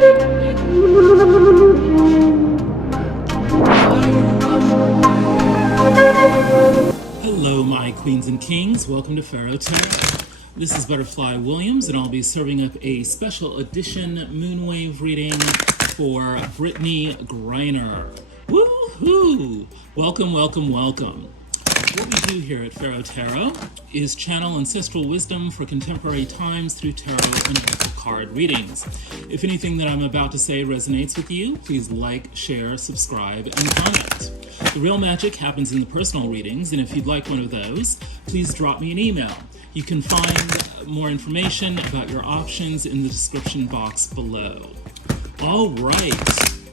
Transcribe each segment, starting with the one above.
Hello, my queens and kings. Welcome to Pharaoh Tarot. This is Butterfly Williams, and I'll be serving up a special edition moonwave reading for Brittney Griner. Woohoo! Welcome, welcome, welcome. What we do here at Pharaoh Tarot is channel ancestral wisdom for contemporary times through tarot and oracle card readings. If anything that I'm about to say resonates with you, please like, share, subscribe, and comment. The real magic happens in the personal readings, and if you'd like one of those, please drop me an email. You can find more information about your options in the description box below. All right,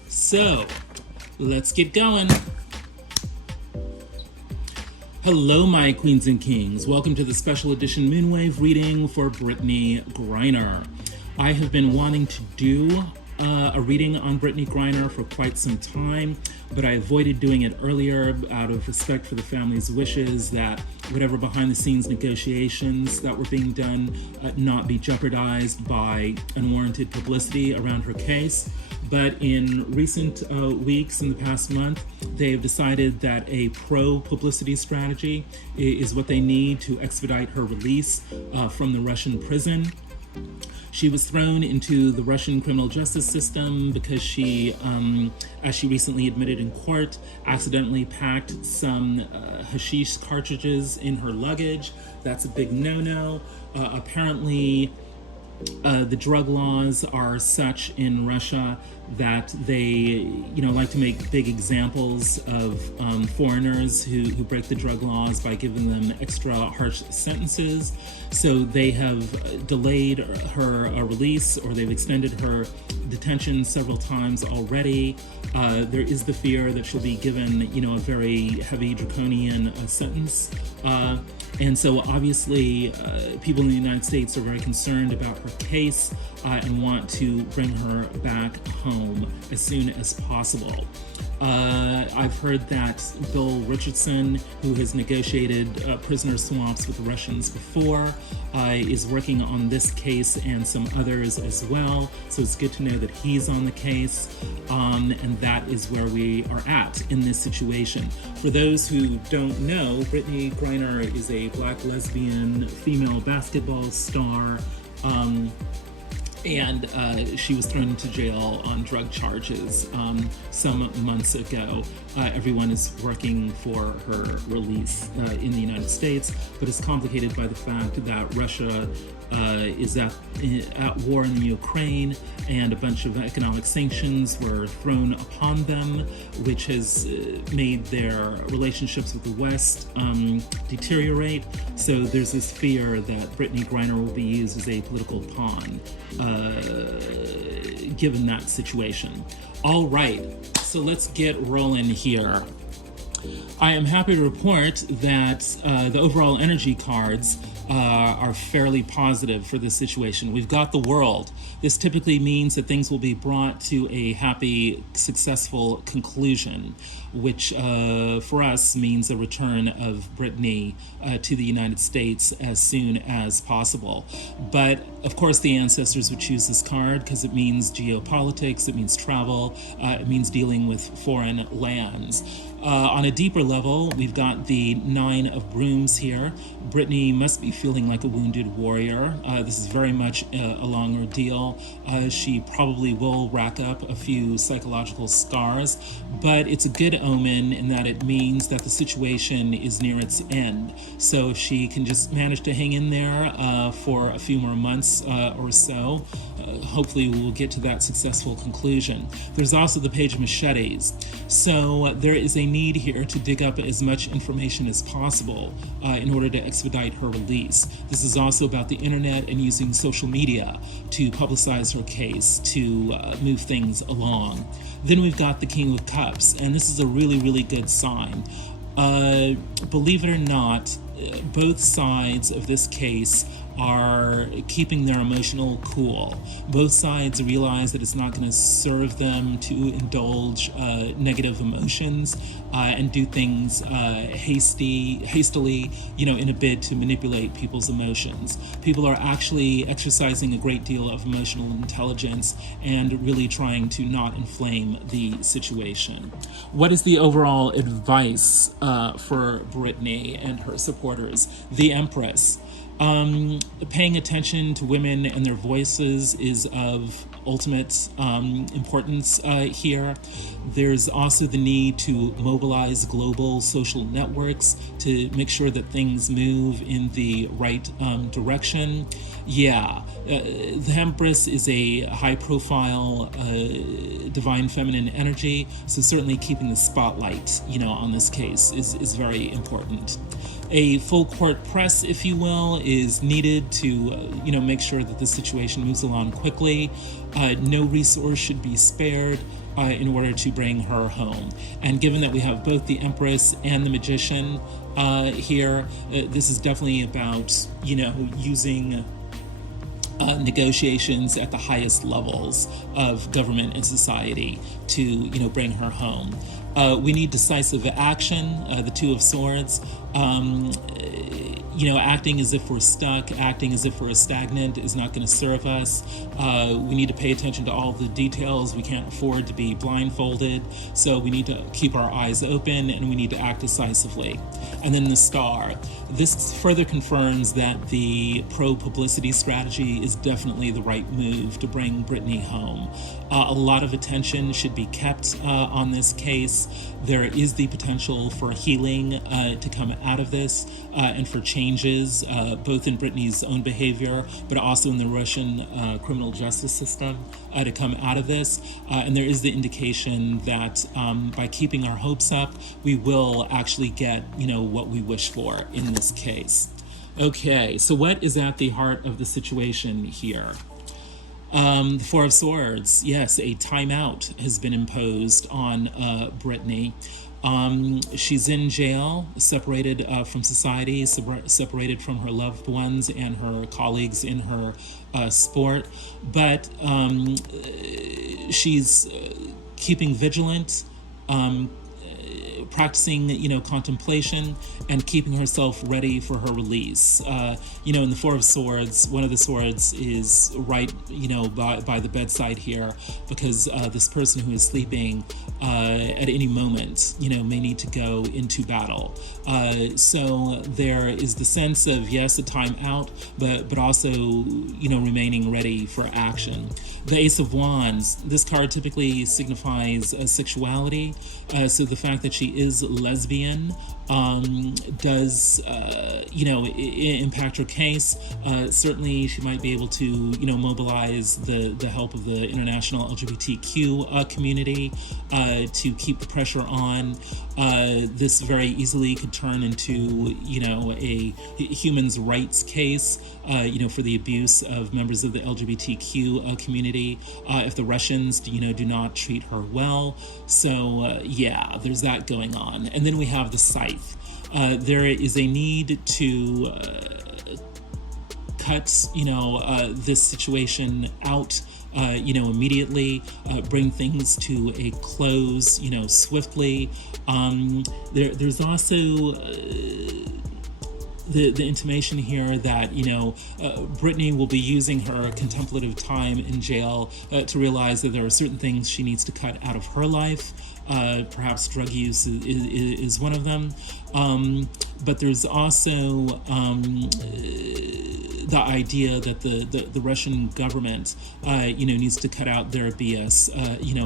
so let's get going. Hello, my queens and kings. Welcome to the special edition moonwave reading for Brittney Griner. I have been wanting to do a reading on Brittney Griner for quite some time, but I avoided doing it earlier out of respect for the family's wishes that whatever behind the scenes negotiations that were being done not be jeopardized by unwarranted publicity around her case. But in recent weeks, in the past month, they have decided that a pro-publicity strategy is what they need to expedite her release from the Russian prison. She was thrown into the Russian criminal justice system because she, as she recently admitted in court, accidentally packed some hashish cartridges in her luggage. That's a big no-no. Apparently, the drug laws are such in Russia that they, like to make big examples of foreigners who break the drug laws by giving them extra harsh sentences. So they have delayed her release, or they've extended her detention several times already. There is the fear that she'll be given, a very heavy draconian sentence. And so obviously people in the United States are very concerned about her case and want to bring her back home as soon as possible. I've heard that Bill Richardson, who has negotiated prisoner swaps with the Russians before, is working on this case and some others as well. So it's good to know that he's on the case, and that is where we are at in this situation. For those who don't know, Brittney Griner is a Black lesbian female basketball star, and she was thrown into jail on drug charges some months ago. Everyone is working for her release in the United States, but it's complicated by the fact that Russia is at war in the Ukraine, and a bunch of economic sanctions were thrown upon them, which has made their relationships with the West deteriorate. So there's this fear that Brittney Griner will be used as a political pawn, given that situation. All right, so let's get rolling here. I am happy to report that the overall energy cards are fairly positive for this situation. We've got the World. This typically means that things will be brought to a happy, successful conclusion, which for us means a return of Brittney to the United States as soon as possible. But of course the ancestors would choose this card because it means geopolitics, it means travel, it means dealing with foreign lands. On a deeper level, we've got the Nine of Brooms here. Brittney must be feeling like a wounded warrior. This is very much a long ordeal. She probably will rack up a few psychological scars, but it's a good omen in that it means that the situation is near its end. So if she can just manage to hang in there for a few more months or so, hopefully we'll get to that successful conclusion. There's also the Page of Machetes. So there is a need here to dig up as much information as possible in order to expedite her release. This is also about the internet and using social media to publicize her case, to move things along. Then we've got the King of Cups, and this is a really, really good sign. Believe it or not, both sides of this case are keeping their emotional cool. Both sides realize that it's not going to serve them to indulge negative emotions and do things hastily, in a bid to manipulate people's emotions. People are actually exercising a great deal of emotional intelligence and really trying to not inflame the situation. What is the overall advice for Brittney and her supporters? The Empress. Paying attention to women and their voices is of ultimate importance here. There's also the need to mobilize global social networks to make sure that things move in the right direction. The Empress is a high-profile divine feminine energy, so certainly keeping the spotlight, on this case is very important. A full court press, if you will, is needed to, make sure that the situation moves along quickly. No resource should be spared in order to bring her home. And given that we have both the Empress and the Magician here, this is definitely about, using negotiations at the highest levels of government and society to, bring her home. We need decisive action, the Two of Swords. Acting as if we're stuck, acting as if we're stagnant is not going to serve us. We need to pay attention to all the details. We can't afford to be blindfolded. So we need to keep our eyes open and we need to act decisively. And then the Star. This further confirms that the pro-publicity strategy is definitely the right move to bring Brittney home. A lot of attention should be kept on this case. There is the potential for healing to come out of this and for changes, both in Brittney's own behavior, but also in the Russian criminal justice system to come out of this. And there is the indication that by keeping our hopes up, we will actually get, what we wish for in this case. Okay, so what is at the heart of the situation here? The Four of Swords. Yes, a timeout has been imposed on Brittney. She's in jail, separated from society, separated from her loved ones and her colleagues in her sport, but she's keeping vigilant, practicing, contemplation and keeping herself ready for her release. In the Four of Swords, one of the swords is right, by the bedside here, because this person who is sleeping at any moment, may need to go into battle. So there is the sense of, yes, a time out, but also, remaining ready for action. The Ace of Wands, this card typically signifies sexuality. So the fact that she is lesbian does, impact her case. Certainly she might be able to, mobilize the help of the international LGBTQ community to keep the pressure on. This very easily could turn into, a human rights case, for the abuse of members of the LGBTQ community if the Russians, do not treat her well. So, there's that going on. And then we have the Scythe. There is a need to cut, this situation out, immediately, bring things to a close, swiftly. There's also the intimation here that, Brittney will be using her contemplative time in jail to realize that there are certain things she needs to cut out of her life. Perhaps drug use is one of them. But there's also the idea that the Russian government, needs to cut out their BS,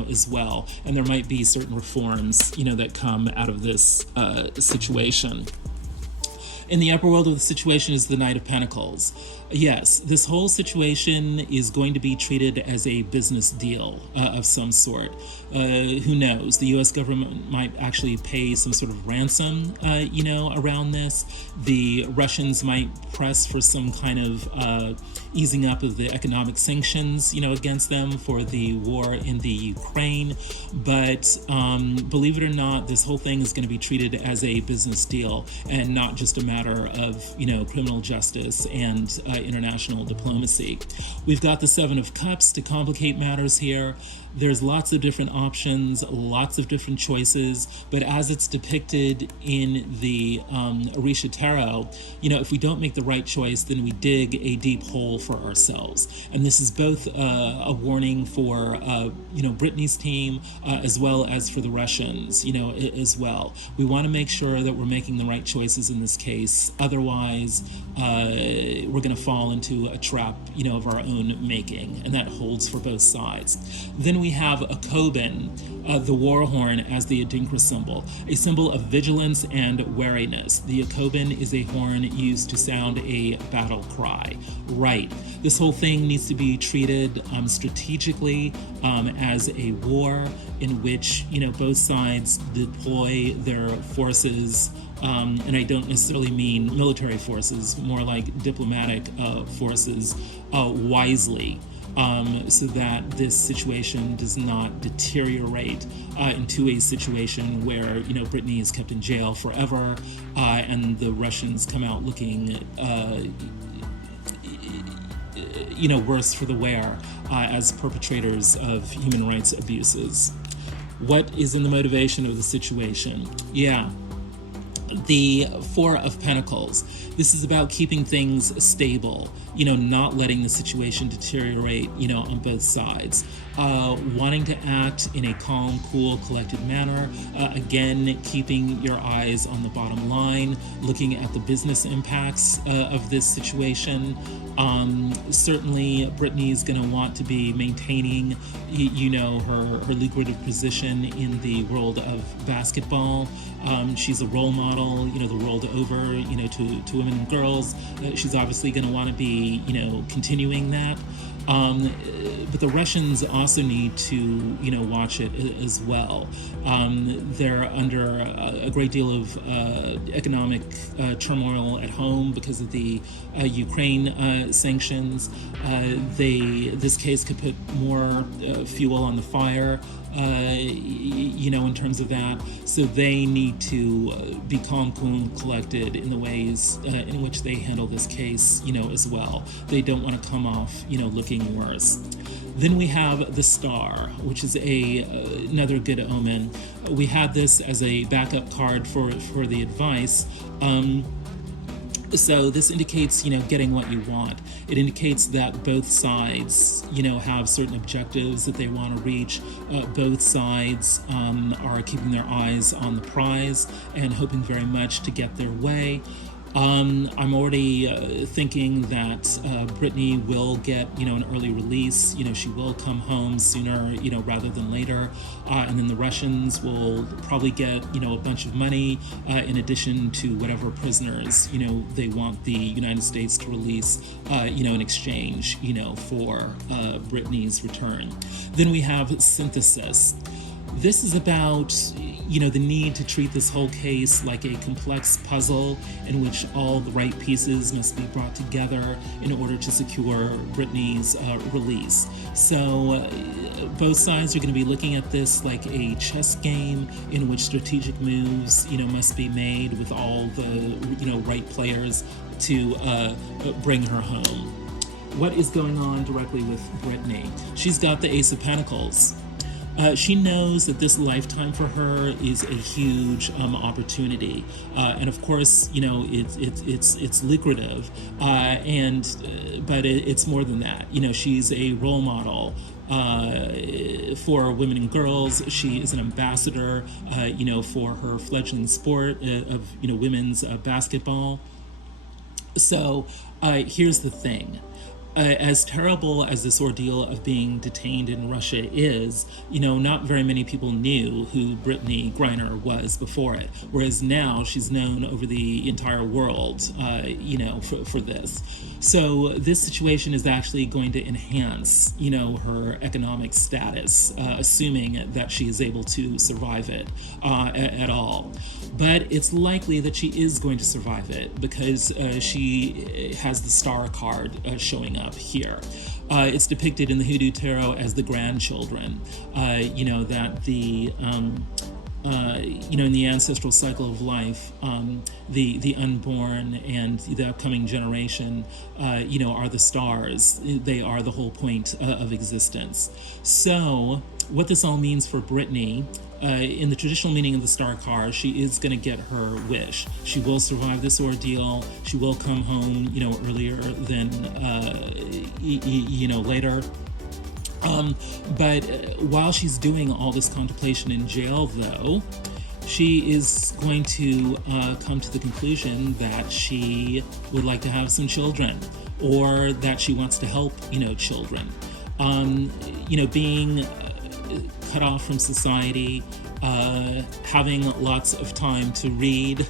as well. And there might be certain reforms, that come out of this situation. In the upper world of the situation is the Knight of Pentacles. Yes, this whole situation is going to be treated as a business deal of some sort. Who knows? The U.S. government might actually pay some sort of ransom, around this. The Russians might press for some kind of easing up of the economic sanctions, against them for the war in the Ukraine. But believe it or not, this whole thing is going to be treated as a business deal and not just a matter matter of, criminal justice and international diplomacy. We've got the Seven of Cups to complicate matters here. There's lots of different options, lots of different choices, but as it's depicted in the Orisha Tarot, if we don't make the right choice, then we dig a deep hole for ourselves. And this is both a warning for, Brittney's team, as well as for the Russians, as well. We want to make sure that we're making the right choices in this case. Otherwise, we're going to fall into a trap, of our own making, and that holds for both sides. Then we have a Koban, the war horn, as the Adinkra symbol, a symbol of vigilance and wariness. The Koban is a horn used to sound a battle cry. Right. This whole thing needs to be treated strategically as a war in which, both sides deploy their forces, and I don't necessarily mean military forces, more like diplomatic forces, wisely. So that this situation does not deteriorate into a situation where, Brittney is kept in jail forever, and the Russians come out looking, worse for the wear as perpetrators of human rights abuses. What is in the motivation of the situation? Yeah. The Four of Pentacles. This is about keeping things stable, not letting the situation deteriorate, on both sides. Wanting to act in a calm, cool, collected manner. Again, keeping your eyes on the bottom line, looking at the business impacts of this situation. Certainly, Brittney's going to want to be maintaining, her lucrative position in the world of basketball. She's a role model, the world over, to women and girls. She's obviously going to want to be, continuing that. But the Russians also need to, watch it as well. They're under a great deal of economic turmoil at home because of the Ukraine sanctions. This case could put more fuel on the fire, in terms of that. So they need to be calm, cool, and collected in the ways in which they handle this case, as well. They don't want to come off, looking worse. Then we have the Star, which is another good omen. We had this as a backup card for the advice. So this indicates, getting what you want. It indicates that both sides, have certain objectives that they want to reach. Both sides are keeping their eyes on the prize and hoping very much to get their way. I'm already thinking that Brittney will get, an early release. She will come home sooner, rather than later. And then the Russians will probably get, a bunch of money in addition to whatever prisoners, they want the United States to release, in exchange, for Brittney's return. Then we have Synthesis. This is about, the need to treat this whole case like a complex puzzle in which all the right pieces must be brought together in order to secure Brittney's release. So both sides are going to be looking at this like a chess game in which strategic moves, must be made with all the, right players to bring her home. What is going on directly with Brittney? She's got the Ace of Pentacles. She knows that this lifetime for her is a huge opportunity, and of course, it's lucrative, but it's more than that. She's a role model for women and girls. She is an ambassador, for her fledgling sport of women's basketball. So here's the thing. As terrible as this ordeal of being detained in Russia is, not very many people knew who Brittney Griner was before it, whereas now she's known over the entire world, for this. So this situation is actually going to enhance, her economic status, assuming that she is able to survive it at all. But it's likely that she is going to survive it because she has the Star card showing up here. It's depicted in the Hoodoo Tarot as the grandchildren, that in the ancestral cycle of life, the unborn and the upcoming generation, are the stars. They are the whole point of existence. So what this all means for Brittney, in the traditional meaning of the star card, she is going to get her wish. She will survive this ordeal. She will come home, earlier than, later. But while she's doing all this contemplation in jail, though, she is going to come to the conclusion that she would like to have some children, or that she wants to help, children. Being cut off from society, having lots of time to read,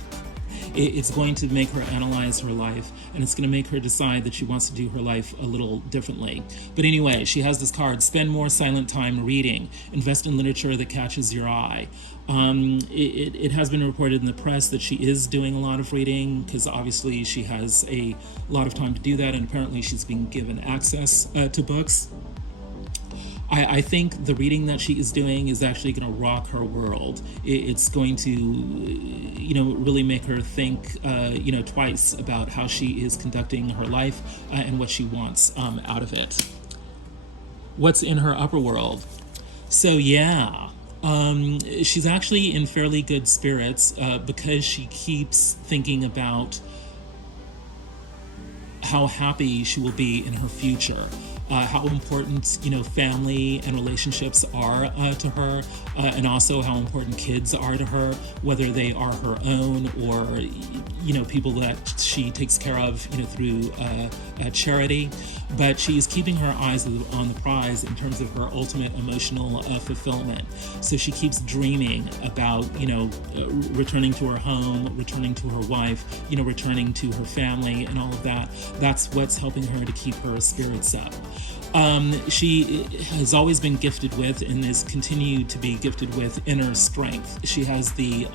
it's going to make her analyze her life, and it's going to make her decide that she wants to do her life a little differently. But anyway, she has this card: spend more silent time reading, invest in literature that catches your eye. It has been reported in the press that she is doing a lot of reading, because obviously she has a lot of time to do that, and apparently she's being given access to books. I think the reading that she is doing is actually going to rock her world. It's going to, really make her think, twice about how she is conducting her life and what she wants out of it. What's in her upper world? So yeah, she's actually in fairly good spirits because she keeps thinking about how happy she will be in her future. How important, family and relationships are to her, and also how important kids are to her, whether they are her own or, people that she takes care of, through charity. But she's keeping her eyes on the prize in terms of her ultimate emotional fulfillment. So she keeps dreaming about, returning to her home, returning to her wife, returning to her family and all of that. That's what's helping her to keep her spirits up. She has always been gifted with, and is continued to be gifted with, inner strength. She has the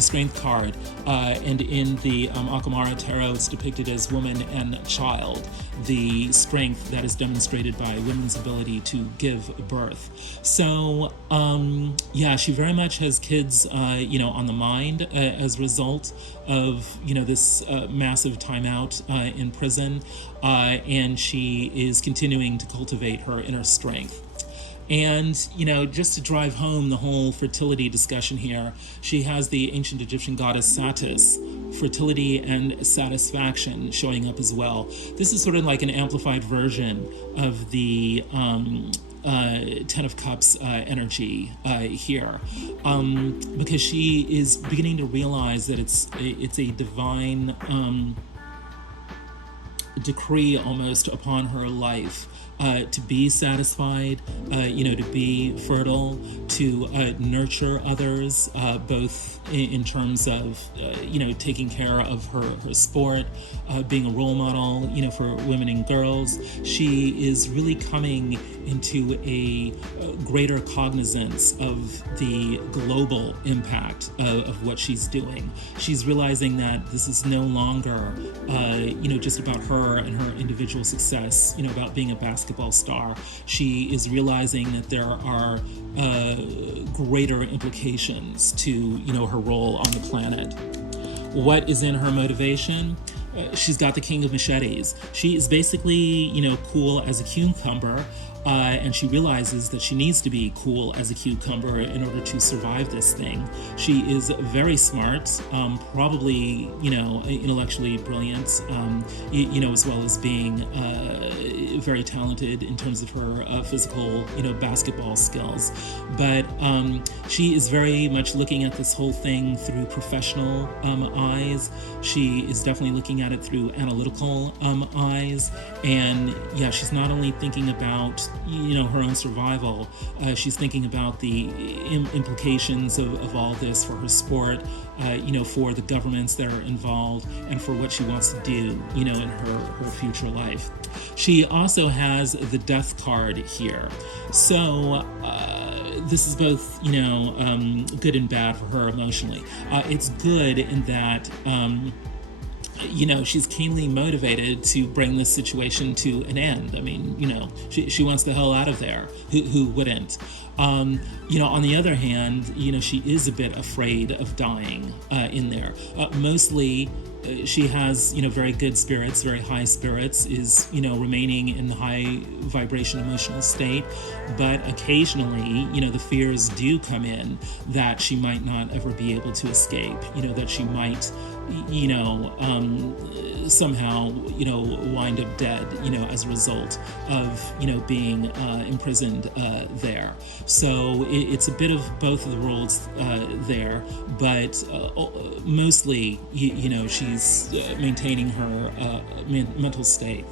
strength card, and in the Akamara Tarot, it's depicted as woman and child, the strength that is demonstrated by women's ability to give birth. So, she very much has kids, on the mind as a result of, this massive timeout in prison, and she is continuing to cultivate her inner strength. And, just to drive home the whole fertility discussion here, she has the ancient Egyptian goddess Satis, fertility and satisfaction, showing up as well. This is sort of like an amplified version of the Ten of Cups energy here, because she is beginning to realize that it's a divine decree almost upon her life. To be satisfied, to be fertile, to nurture others, both in terms of, taking care of her sport, being a role model, for women and girls. She is really coming into a greater cognizance of the global impact of what she's doing. She's realizing that this is no longer, just about her and her individual success, about being a basketball star. She is realizing that there are greater implications to, her role on the planet. What is in her motivation? She's got the King of Machetes. She is basically, cool as a cucumber, and she realizes that she needs to be cool as a cucumber in order to survive this thing. She is very smart, probably, intellectually brilliant, as well as being very talented in terms of her physical, basketball skills. But she is very much looking at this whole thing through professional eyes. She is definitely looking at it through analytical eyes. And yeah, she's not only thinking about, her own survival, she's thinking about the implications of all this for her sport, for the governments that are involved, and for what she wants to do, in her future life. She also has the Death card here. So this is both, good and bad for her emotionally. It's good in that she's keenly motivated to bring this situation to an end. I mean, she wants the hell out of there. Who wouldn't? On the other hand, she is a bit afraid of dying in there. Mostly, she has, very good spirits, very high spirits, is, remaining in the high vibration emotional state. But occasionally, the fears do come in that she might not ever be able to escape, that she might, somehow, wind up dead, as a result of, being imprisoned there. So it's a bit of both of the worlds there, but mostly, she's maintaining her mental state.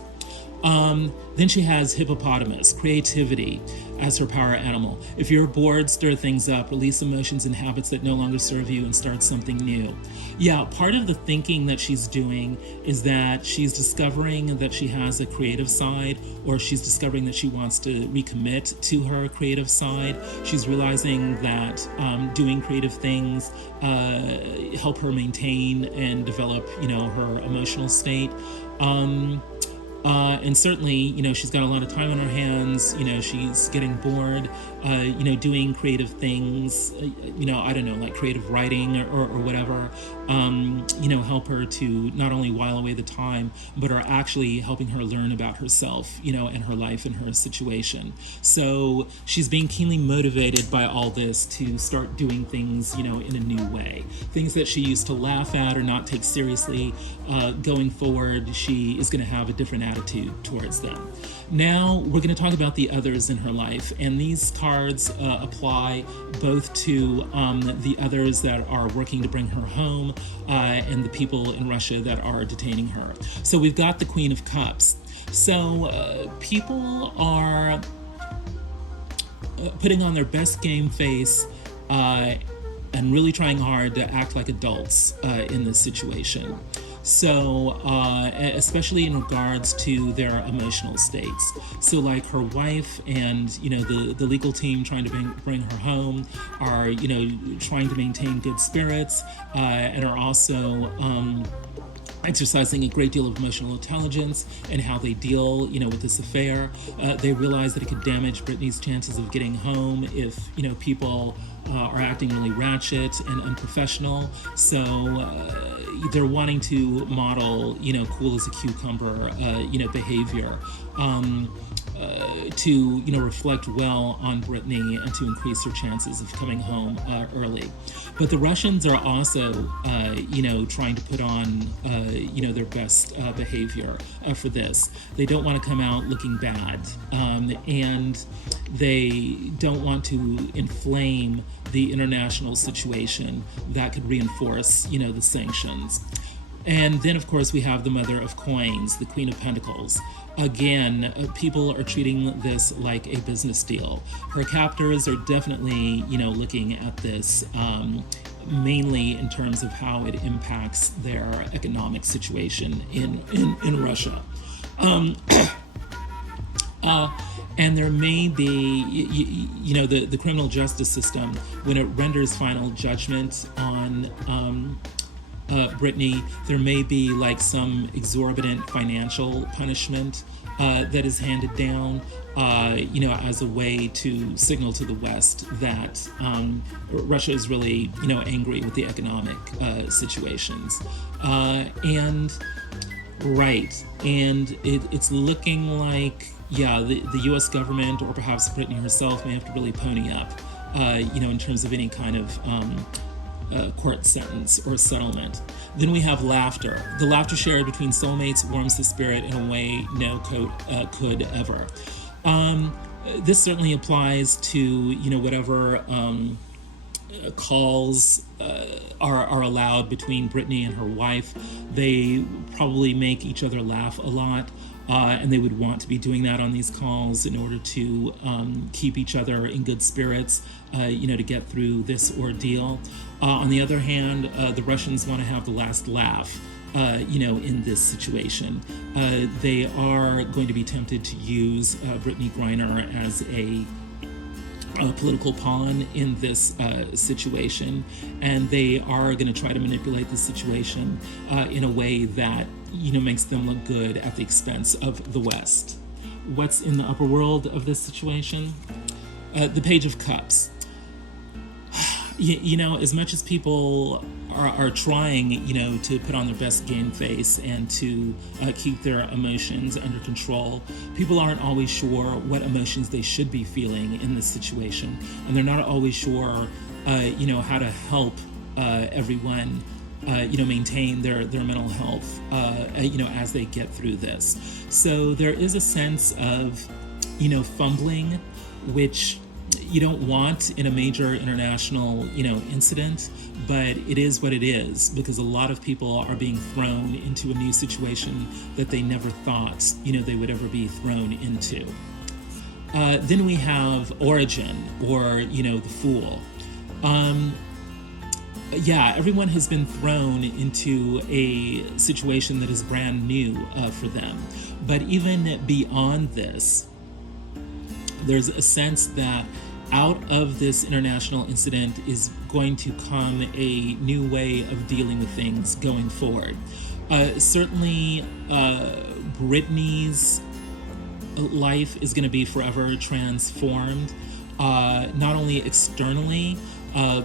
Then she has hippopotamus, creativity, as her power animal. If you're bored, stir things up, release emotions and habits that no longer serve you, and start something new. Yeah, part of the thinking that she's doing is that she's discovering that she has a creative side, or she's discovering that she wants to recommit to her creative side. She's realizing that doing creative things help her maintain and develop, her emotional state. And certainly, she's got a lot of time on her hands, she's getting bored, doing creative things, I don't know, like creative writing or whatever, help her to not only while away the time, but are actually helping her learn about herself, and her life and her situation. So she's being keenly motivated by all this to start doing things, in a new way. Things that she used to laugh at or not take seriously, going forward, she is going to have a different attitude towards them. Now we're going to talk about the others in her life, and these cards apply both to the others that are working to bring her home and the people in Russia that are detaining her. So we've got the Queen of Cups. So people are putting on their best game face and really trying hard to act like adults in this situation. So, especially in regards to their emotional states. So like her wife and, the legal team trying to bring her home are, trying to maintain good spirits and are also exercising a great deal of emotional intelligence and how they deal, with this affair. They realize that it could damage Brittney's chances of getting home if, people are acting really ratchet and unprofessional. So they're wanting to model, cool as a cucumber, behavior to, reflect well on Brittney and to increase her chances of coming home early. But the Russians are also, trying to put on, their best behavior for this. They don't want to come out looking bad, and they don't want to inflame the international situation that could reinforce, the sanctions. And then, of course, we have the Mother of Coins, the Queen of Pentacles. Again, people are treating this like a business deal. Her captors are definitely, looking at this mainly in terms of how it impacts their economic situation in Russia. And there may be, the criminal justice system, when it renders final judgment on Brittney, there may be like some exorbitant financial punishment that is handed down, as a way to signal to the West that Russia is really, angry with the economic situations. And it's looking like, the U.S. government or perhaps Brittney herself may have to really pony up, in terms of any kind of court sentence or settlement. Then we have laughter. The laughter shared between soulmates warms the spirit in a way no could ever. This certainly applies to, whatever calls are allowed between Brittney and her wife. They probably make each other laugh a lot. And they would want to be doing that on these calls in order to keep each other in good spirits, to get through this ordeal. On the other hand, the Russians want to have the last laugh, in this situation. They are going to be tempted to use Brittney Griner as a political pawn in this situation, and they are going to try to manipulate the situation in a way that makes them look good at the expense of the West. What's in the upper world of this situation? The Page of Cups. As much as people are trying, to put on their best game face and to keep their emotions under control, people aren't always sure what emotions they should be feeling in this situation, and they're not always sure, how to help everyone, maintain their mental health, as they get through this. So there is a sense of, fumbling, which you don't want in a major international, incident, but it is what it is, because a lot of people are being thrown into a new situation that they never thought, they would ever be thrown into. Then we have Origin, or, the Fool. Everyone has been thrown into a situation that is brand new for them. But even beyond this, there's a sense that out of this international incident is going to come a new way of dealing with things going forward. Certainly, Brittney's life is going to be forever transformed, not only externally,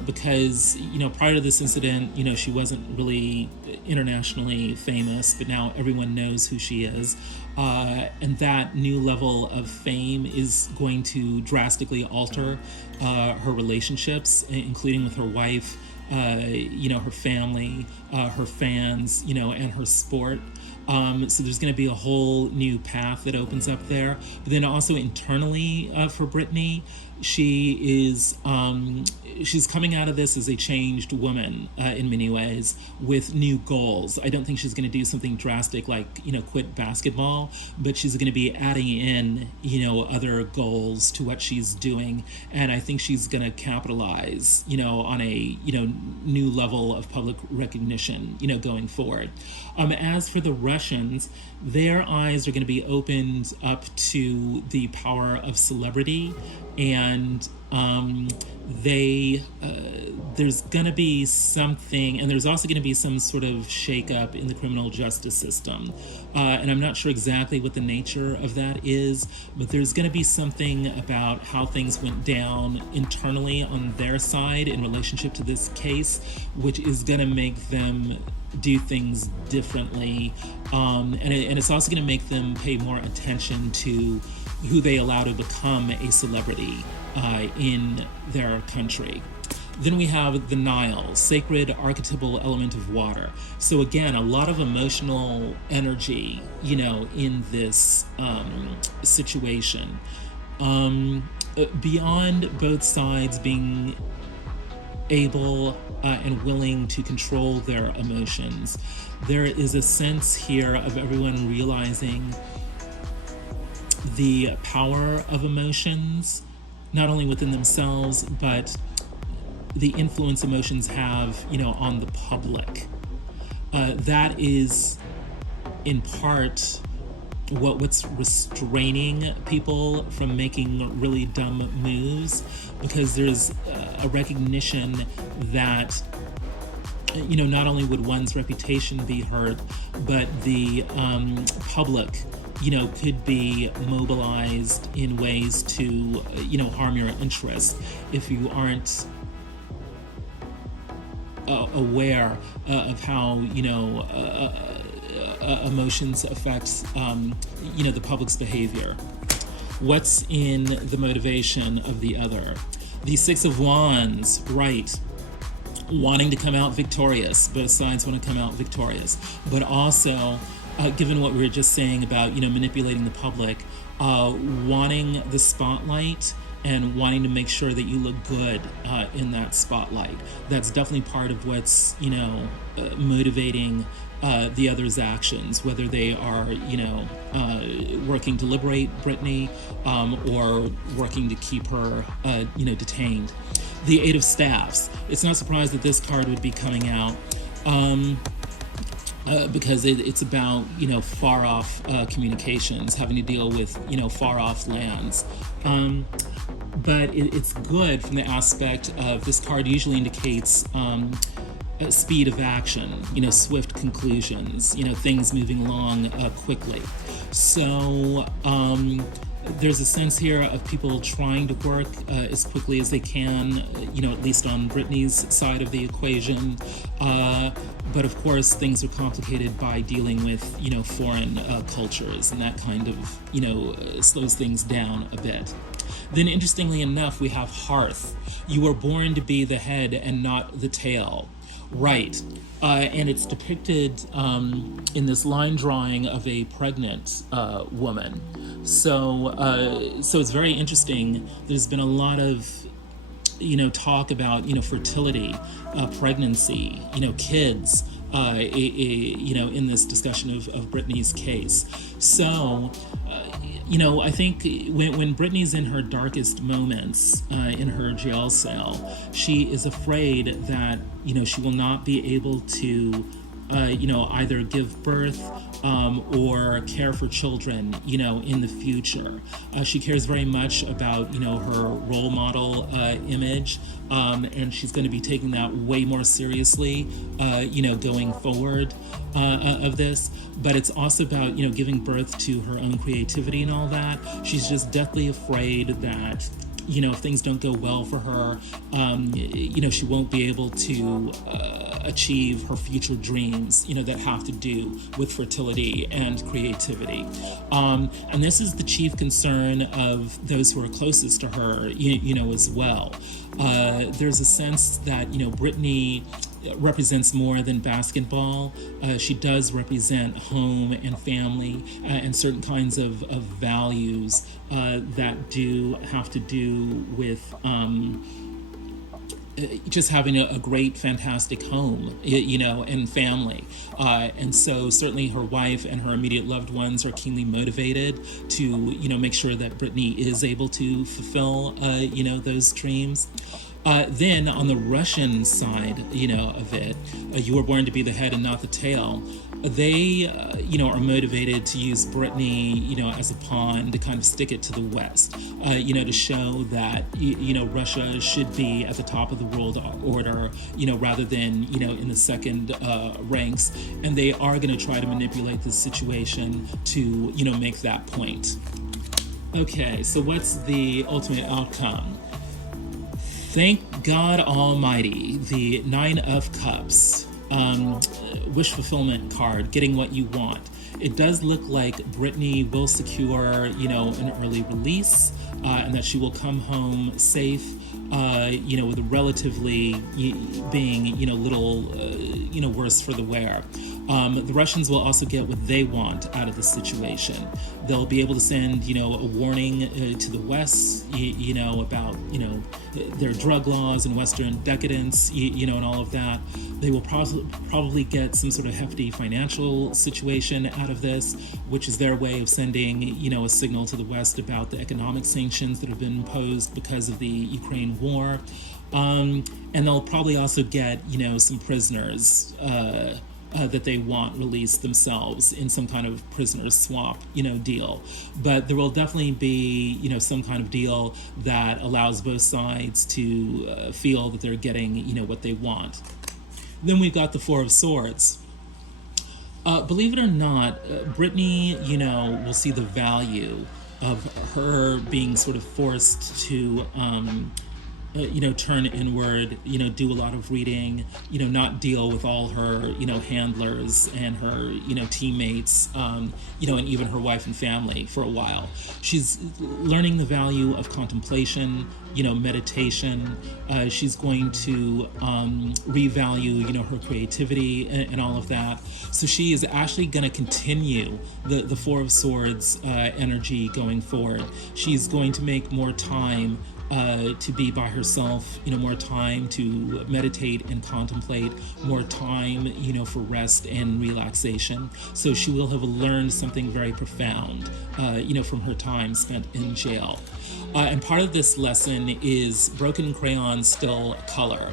because, prior to this incident, she wasn't really internationally famous, but now everyone knows who she is. And that new level of fame is going to drastically alter her relationships, including with her wife, her family, her fans, and her sport. So there's going to be a whole new path that opens up there. But then also internally for Brittney, she's coming out of this as a changed woman in many ways, with new goals. I don't think she's going to do something drastic like, quit basketball, but she's going to be adding in, other goals to what she's doing. And I think she's going to capitalize, on a, new level of public recognition, going forward. As for the Russians, their eyes are going to be opened up to the power of celebrity, and there's going to be something, and there's also going to be some sort of shakeup in the criminal justice system. And I'm not sure exactly what the nature of that is, but there's going to be something about how things went down internally on their side in relationship to this case, which is going to make them do things differently. And it's also going to make them pay more attention to who they allow to become a celebrity in their country. Then we have the Nile, sacred archetypal element of water. So again, a lot of emotional energy, in this situation. Beyond both sides being able and willing to control their emotions, there is a sense here of everyone realizing the power of emotions, not only within themselves, but the influence emotions have, on the public. That is, in part, what's restraining people from making really dumb moves, because there's a recognition that, not only would one's reputation be hurt, but the public, could be mobilized in ways to, harm your interest if you aren't aware of how, emotions affect, the public's behavior. What's in the motivation of the other? The Six of Wands, right? Wanting to come out victorious. Both sides want to come out victorious. But also, given what we were just saying about, manipulating the public, wanting the spotlight and wanting to make sure that you look good in that spotlight. That's definitely part of what's, motivating the other's actions, whether they are, working to liberate Brittney or working to keep her, detained. The Eight of Staffs. It's not surprised that this card would be coming out. Because it's about, far off communications, having to deal with, far off lands. but it's good from the aspect of this card usually indicates speed of action, swift conclusions, things moving along quickly. So there's a sense here of people trying to work as quickly as they can, at least on Brittney's side of the equation. But of course, things are complicated by dealing with, foreign cultures, and that kind of, slows things down a bit. Then, interestingly enough, we have hearth. You were born to be the head and not the tail. Right. And it's depicted in this line drawing of a pregnant woman. So it's very interesting. There's been a lot of, talk about, fertility, pregnancy, kids, in this discussion of Brittney's case. So, I think when Brittney's in her darkest moments in her jail cell, she is afraid that, she will not be able to, either give birth or care for children, in the future. She cares very much about, her role model image, and she's going to be taking that way more seriously, going forward of this. But it's also about, giving birth to her own creativity and all that. She's just deathly afraid that, if things don't go well for her, she won't be able to achieve her future dreams, that have to do with fertility and creativity. And this is the chief concern of those who are closest to her, as well. There's a sense that, Brittney represents more than basketball. She does represent home and family and certain kinds of values that do have to do with just having a great, fantastic home, and family. And so certainly her wife and her immediate loved ones are keenly motivated to, make sure that Brittney is able to fulfill, those dreams. Then on the Russian side, of it, you were born to be the head and not the tail. They, are motivated to use Brittney, as a pawn to kind of stick it to the West, to show that, Russia should be at the top of the world order, rather than, in the second ranks. And they are going to try to manipulate this situation to, make that point. Okay, so what's the ultimate outcome? Thank God Almighty, the Nine of Cups, wish fulfillment card, getting what you want. It does look like Brittney will secure, an early release, and that she will come home safe, with a relatively being, little, worse for the wear. The Russians will also get what they want out of the situation. They'll be able to send, a warning to the West, about, their drug laws and Western decadence, and all of that. They will probably get some sort of hefty financial situation out of this, which is their way of sending, a signal to the West about the economic sanctions that have been imposed because of the Ukraine war. And they'll probably also get, some prisoners that they want released themselves in some kind of prisoner swap, deal. But there will definitely be, some kind of deal that allows both sides to feel that they're getting, what they want. Then we've got the Four of Swords. Believe it or not, Brittney, will see the value of her being sort of forced to, turn inward, do a lot of reading, not deal with all her, handlers and her, teammates, and even her wife and family for a while. She's learning the value of contemplation, meditation. She's going to revalue, her creativity and all of that. So she is actually going to continue the Four of Swords energy going forward. She's going to make more time to be by herself, more time to meditate and contemplate, more time, for rest and relaxation. So she will have learned something very profound, from her time spent in jail. And part of this lesson is broken crayons still color.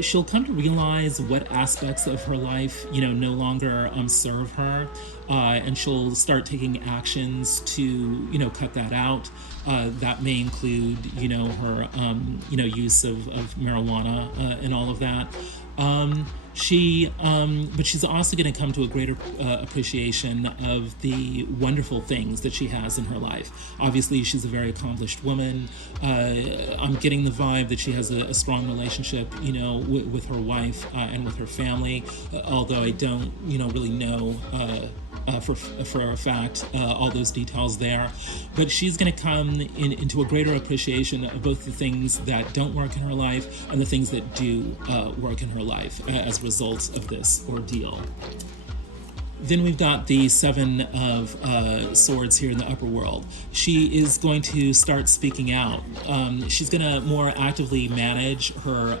She'll come to realize what aspects of her life, no longer serve her, and she'll start taking actions to, cut that out. That may include, her, use of marijuana and all of that. But she's also going to come to a greater appreciation of the wonderful things that she has in her life. Obviously, she's a very accomplished woman. I'm getting the vibe that she has a strong relationship, with her wife and with her family. Although I don't, really know for a fact all those details there. But she's going to come into a greater appreciation of both the things that don't work in her life and the things that do work in her life as a result of this ordeal. Then we've got the Seven of Swords here in the upper world. She is going to start speaking out. She's going to more actively manage her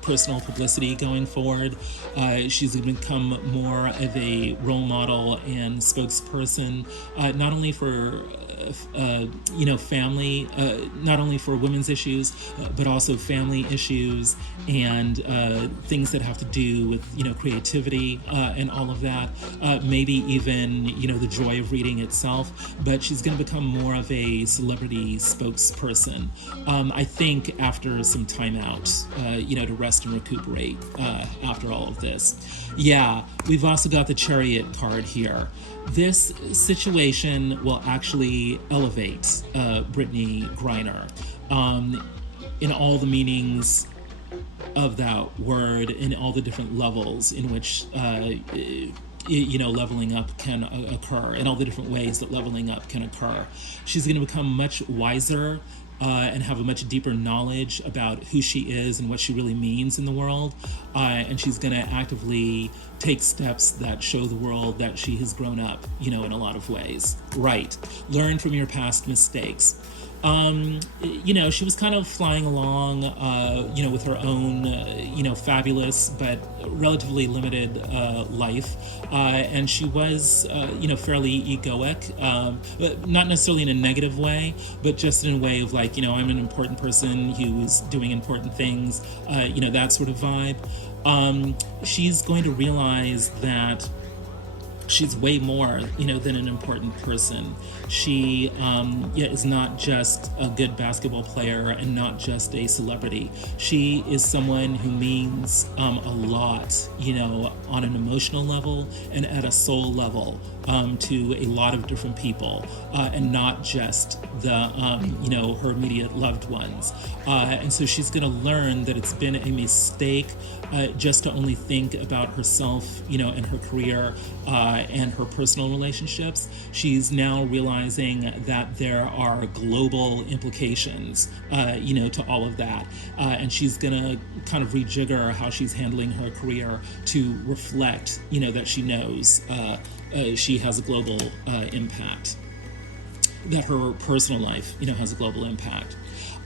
personal publicity going forward. She's going to become more of a role model and spokesperson, not only for family, not only for women's issues, but also family issues and things that have to do with, creativity and all of that. Maybe even, the joy of reading itself. But she's going to become more of a celebrity spokesperson, I think, after some time out, to rest and recuperate after all of this. Yeah, we've also got the Chariot card here. This situation will actually elevate Brittney Griner in all the meanings of that word, in all the different levels in which leveling up can occur, in all the different ways that leveling up can occur. She's going to become much wiser and have a much deeper knowledge about who she is and what she really means in the world. And she's going to actively take steps that show the world that she has grown up, in a lot of ways. Right. Learn from your past mistakes. She was kind of flying along, with her own, fabulous but relatively limited life. And she was, fairly egoic, but not necessarily in a negative way, but just in a way of like, I'm an important person who's doing important things, that sort of vibe. She's going to realize that she's way more, than an important person. She is not just a good basketball player and not just a celebrity. She is someone who means a lot, on an emotional level and at a soul level to a lot of different people, and not just the, her immediate loved ones. And so she's going to learn that it's been a mistake just to only think about herself, and her career and her personal relationships. She's now realizing that there are global implications, to all of that. And she's going to kind of rejigger how she's handling her career to reflect, that she knows she has a global impact, that her personal life, has a global impact.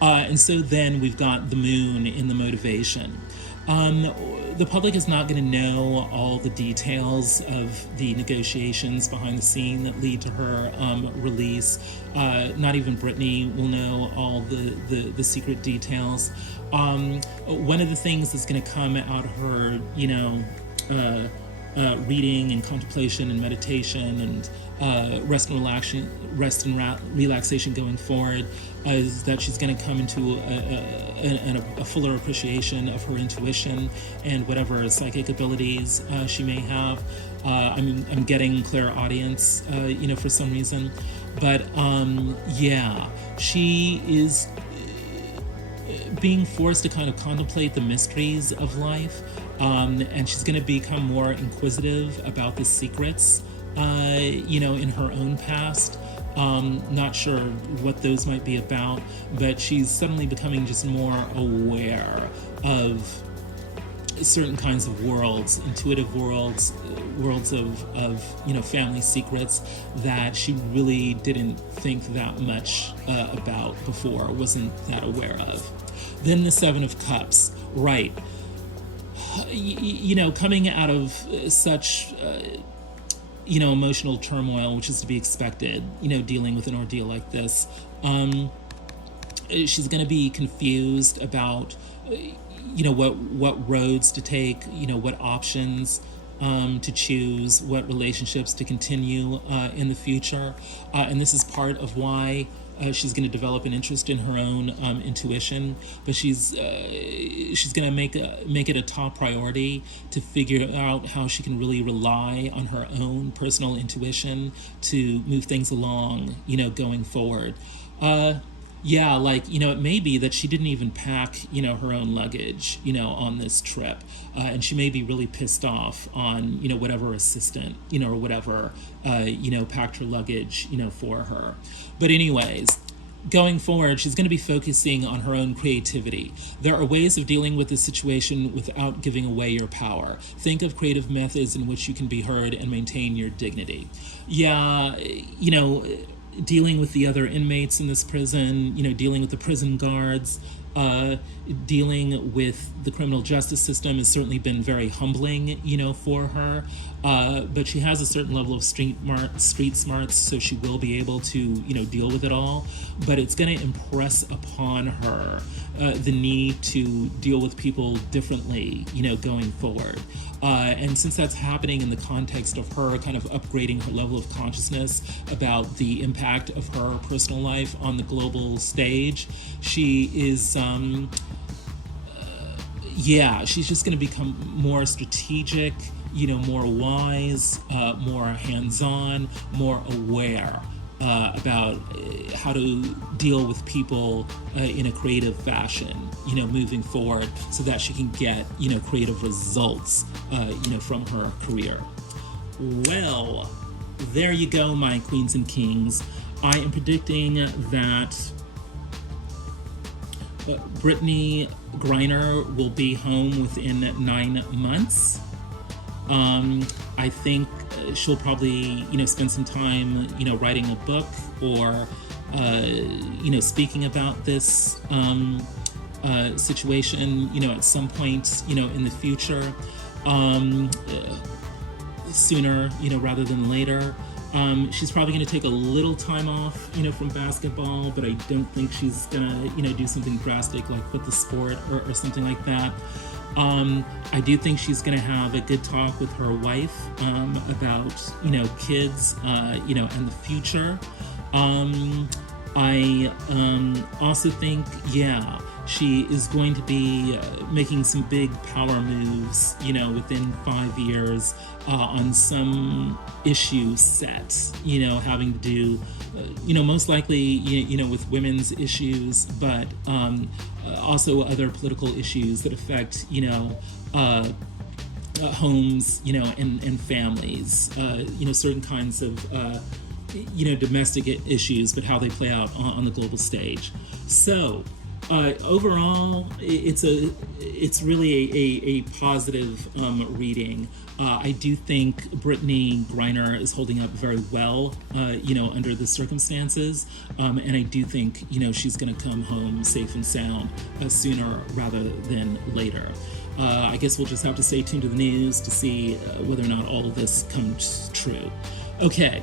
And so then we've got the moon in the motivation. The public is not going to know all the details of the negotiations behind the scene that lead to her release. Not even Brittney will know all the secret details. One of the things that's going to come out of her, reading and contemplation and meditation and rest and relaxation going forward is that she's going to come into a fuller appreciation of her intuition and whatever psychic abilities she may have. I'm getting clairaudience, for some reason. But she is being forced to kind of contemplate the mysteries of life. And she's going to become more inquisitive about the secrets, in her own past. Not sure what those might be about, but she's suddenly becoming just more aware of certain kinds of worlds, intuitive worlds of family secrets that she really didn't think that much about before, wasn't that aware of. Then the Seven of Cups, right. Coming out of such, emotional turmoil, which is to be expected, dealing with an ordeal like this, she's going to be confused about, what roads to take, what options to choose, what relationships to continue in the future. And this is part of why She's going to develop an interest in her own intuition, but she's going to make it a top priority to figure out how she can really rely on her own personal intuition to move things along, going forward. Yeah, it may be that she didn't even pack, her own luggage, on this trip. And she may be really pissed off on, whatever assistant, or whatever, packed her luggage, for her. But anyways, going forward, she's going to be focusing on her own creativity. There are ways of dealing with this situation without giving away your power. Think of creative methods in which you can be heard and maintain your dignity. Yeah, dealing with the other inmates in this prison, dealing with the prison guards, dealing with the criminal justice system has certainly been very humbling, for her. But she has a certain level of street smarts, so she will be able to, deal with it all. But it's going to impress upon her the need to deal with people differently, going forward. And since that's happening in the context of her kind of upgrading her level of consciousness about the impact of her personal life on the global stage, she is, she's just going to become more strategic, more wise, more hands-on, more aware about how to deal with people in a creative fashion, moving forward, so that she can get, creative results, from her career. Well, there you go, my queens and kings. I am predicting that Brittney Griner will be home within 9 months. I think she'll probably, spend some time, writing a book or, speaking about this situation, at some point, in the future, sooner, rather than later. She's probably going to take a little time off, from basketball, but I don't think she's going to, do something drastic like quit the sport or something like that. I do think she's going to have a good talk with her wife about, kids, and the future. I also think, she is going to be making some big power moves, within 5 years on some issue set, having to do, most likely, with women's issues, but also other political issues that affect, homes, and families, certain kinds of, domestic issues, but how they play out on the global stage. So, overall, it's really a positive reading. I do think Brittney Griner is holding up very well, under the circumstances, and I do think, she's going to come home safe and sound sooner rather than later. I guess we'll just have to stay tuned to the news to see whether or not all of this comes true. Okay.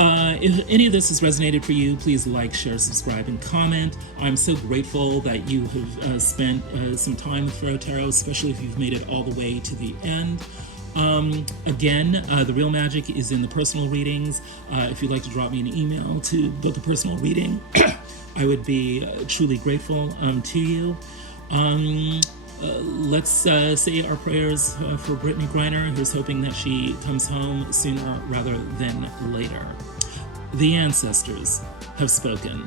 If any of this has resonated for you, please like, share, subscribe, and comment. I'm so grateful that you have spent some time with Pharaoh Tarot, especially if you've made it all the way to the end. Again, the real magic is in the personal readings. If you'd like to drop me an email to book a personal reading, I would be truly grateful to you. Let's say our prayers for Brittney Griner, who's hoping that she comes home sooner rather than later. The ancestors have spoken.